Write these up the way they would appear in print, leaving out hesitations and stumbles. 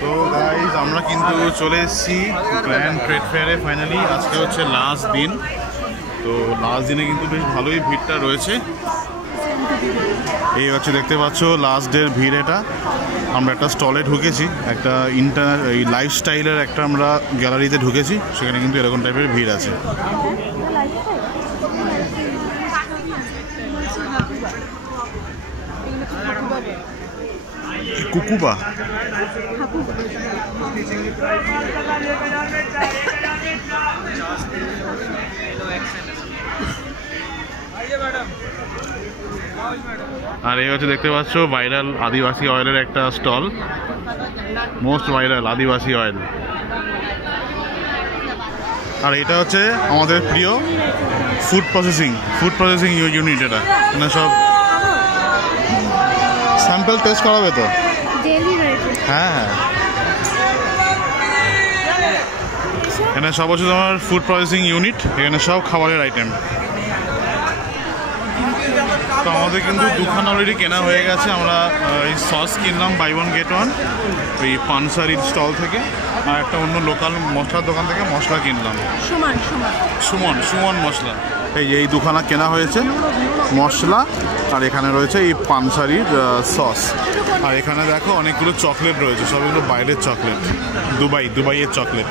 তো গাইজ আমরা কিন্তু চলে এসেছি গ্র্যান্ড ট্রেড ফেয়ারে ফাইনালি। আজকে হচ্ছে লাস্ট দিন, তো লাস্ট দিনে কিন্তু বেশ ভালোই ভিড়টা রয়েছে। এই হচ্ছে দেখতে পাচ্ছ লাস্ট ডের ভিড়। এটা আমরা একটা স্টলে ঢুকেছি, একটা এই লাইফস্টাইলের একটা আমরা গ্যালারিতে ঢুকেছি, সেখানে কিন্তু এরকম টাইপের ভিড় আছে। কুকুবা আর এই হচ্ছে দেখতে পাচ্ছ ভাইরাল আদিবাসী অয়েলের একটা স্টল, মোস্ট ভাইরাল আদিবাসী অয়েল। আর এটা হচ্ছে আমাদের প্রিয় ফুড প্রসেসিং ইউনিট। এটা মানে সব স্যাম্পল টেস্ট করাবে তো? হ্যাঁ হ্যাঁ, এখানে সব হচ্ছে তোমার ফুড প্রসেসিং ইউনিট, এখানে সব খাবারের আইটেম। তো আমাদের কিন্তু দুখান অলরেডি কেনা হয়ে গেছে। আমরা এই সস কিনলাম বাই ওয়ান গেট ওয়ান ওই পানসারির স্টল থেকে, আর একটা অন্য লোকাল মশলার দোকান থেকে মশলা কিনলাম, সুমন মশলা। এই দুখানা কেনা হয়েছে মশলা, আর এখানে রয়েছে এই পানসারির সস। আর এখানে দেখো অনেকগুলো চকলেট রয়েছে, সবগুলো বাইরের চকলেট, দুবাইয়ের চকলেট।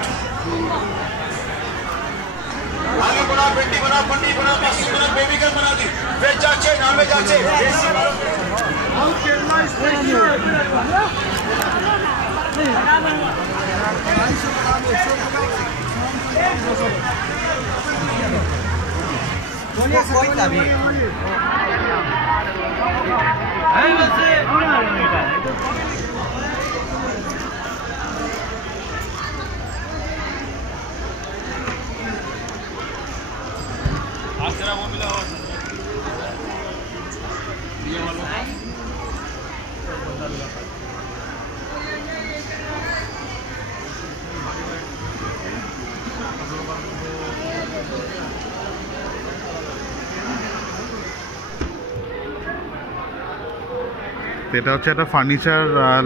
এটা হচ্ছে একটা ফার্নিচার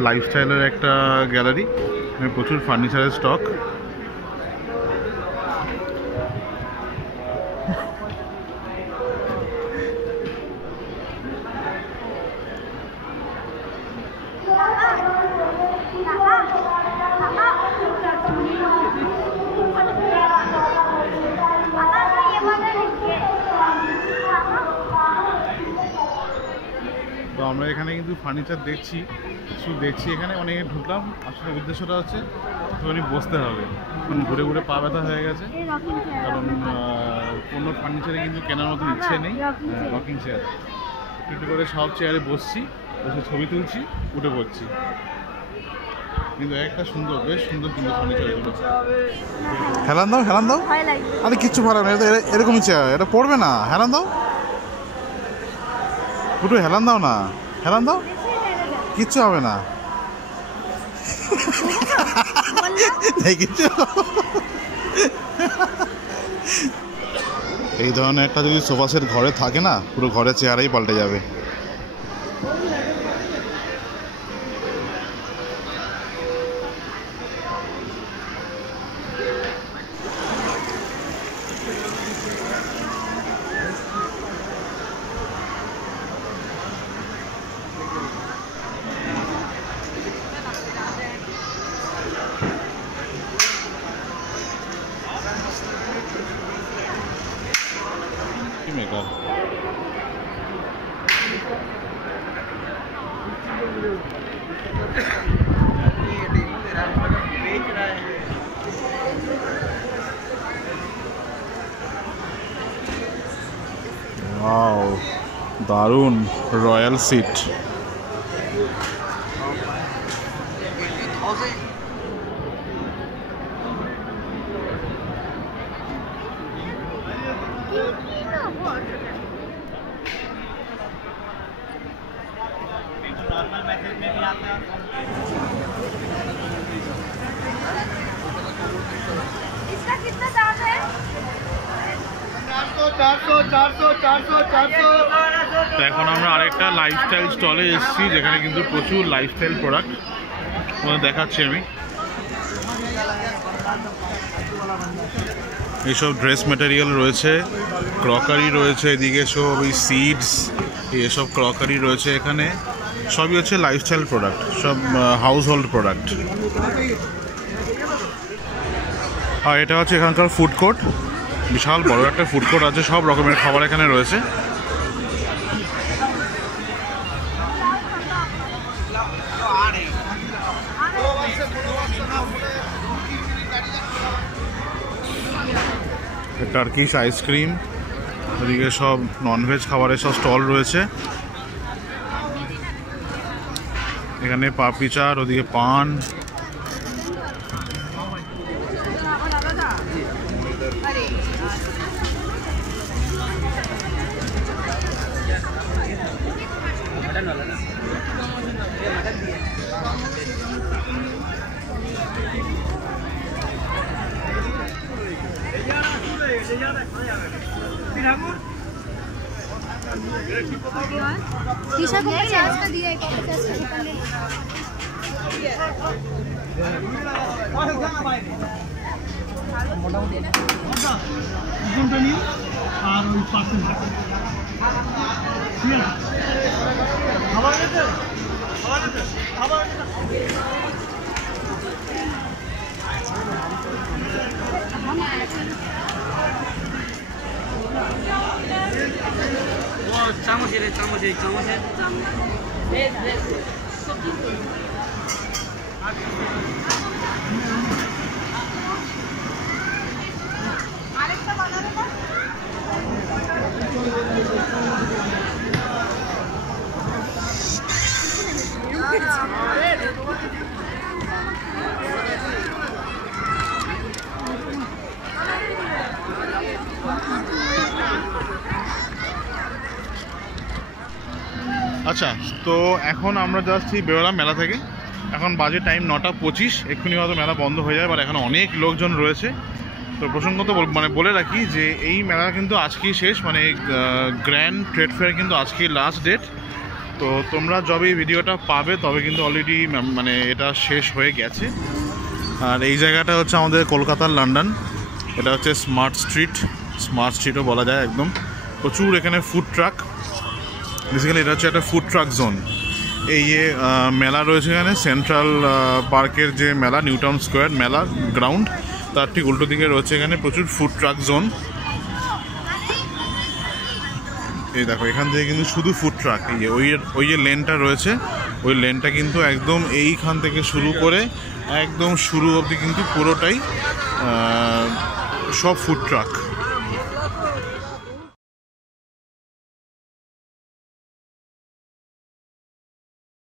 লাইফস্টাইলের একটা গ্যালারি, প্রচুর ফার্নিচারের স্টক। তো আমরা এখানে কিন্তু ফার্নিচার দেখছি, এখানে অনেকে ঢুকলাম। আসলে উদ্দেশ্যটা হচ্ছে একটুখানি বসতে হবে, ঘুরে ঘুরে পা ব্যথা হয়ে গেছে, কারণ কোনো ফার্নিচারে কিন্তু কেনার মতো ইচ্ছে নেই। রকিং চেয়ার, একটু করে সব চেয়ারে বসছি, বসে ছবি তুলছি, উঠে পড়ছি। কিন্তু একটা সুন্দর, বেশ সুন্দর কিন্তু ফার্নিচার এগুলো। হেলান দাও আরে কিচ্ছু ভালো না, এরকমই চেয়ার, এটা পড়বে না। হেলান দাও একটু, হেলান দাও, কিচ্ছু হবে না। এই ধরনের একটা যদি সোফা সেট ঘরে থাকে না, পুরো ঘরের চেয়ারেই পাল্টে যাবে। মেকার ওয়াও, দারুণ রয়্যাল সিট। इसका कितना दाम है? 400। তো এখন আমরা আরেকটা লাইফস্টাইল স্টলে এসেছি, যেখানে কিন্তু প্রচুর লাইফস্টাইল প্রোডাক্ট। দেখাচ্ছি আমি। এইসব ড্রেস মেটেরিয়াল রয়েছে, ক্রকারি রয়েছে, এদিকে সব এই সিডস এসব ক্রকারি রয়েছে এখানে। সবই হচ্ছে লাইফস্টাইল প্রোডাক্ট, সব হাউস হোল্ড প্রোডাক্ট। আর এটা হচ্ছে এখানকার ফুড কোর্ট, বিশাল বড় একটা ফুড কোর্ট আছে, সব রকমের খাবার এখানে রয়েছে। টার্কিশ আইসক্রিম, ওদিকে সব ননভেজ খাবারের সব স্টল রয়েছে। এখানে পাপড়ি চাট, ওদিকে পান। আচ্ছা, তো এখন আমরা জাস্ট বেরোলাম মেলা থেকে। এখন বাজে টাইম 9:25, এক্ষুনি হয়তো মেলা বন্ধ হয়ে যায়, বাট এখন অনেক লোকজন রয়েছে। তো প্রসঙ্গত বলে রাখি যে এই মেলা কিন্তু আজকেই শেষ, মানে গ্র্যান্ড ট্রেড ফেয়ার কিন্তু আজকেই লাস্ট ডেট। তো তোমরা যবে এই ভিডিওটা পাবে তবে কিন্তু অলরেডি মানে এটা শেষ হয়ে গেছে। আর এই জায়গাটা হচ্ছে আমাদের কলকাতার লন্ডন, এটা হচ্ছে স্মার্ট স্ট্রিটও বলা যায় একদম। প্রচুর এখানে ফুড ট্রাক, বেসিক্যালি এটা হচ্ছে একটা ফুড ট্রাক জোন। এই যে মেলা রয়েছে এখানে, সেন্ট্রাল পার্কের যে মেলা, নিউটাউন স্কোয়ার মেলা গ্রাউন্ড, তার ঠিক উল্টো দিকে রয়েছে এখানে প্রচুর ফুড ট্রাক জোন। এই দেখো, এখান থেকে কিন্তু শুধু ফুড ট্রাক। এই যে ওই যে লেনটা রয়েছে, ওই লেনটা কিন্তু একদম এইখান থেকে শুরু করে একদম শুরু অবধি কিন্তু পুরোটাই সব ফুড ট্রাক।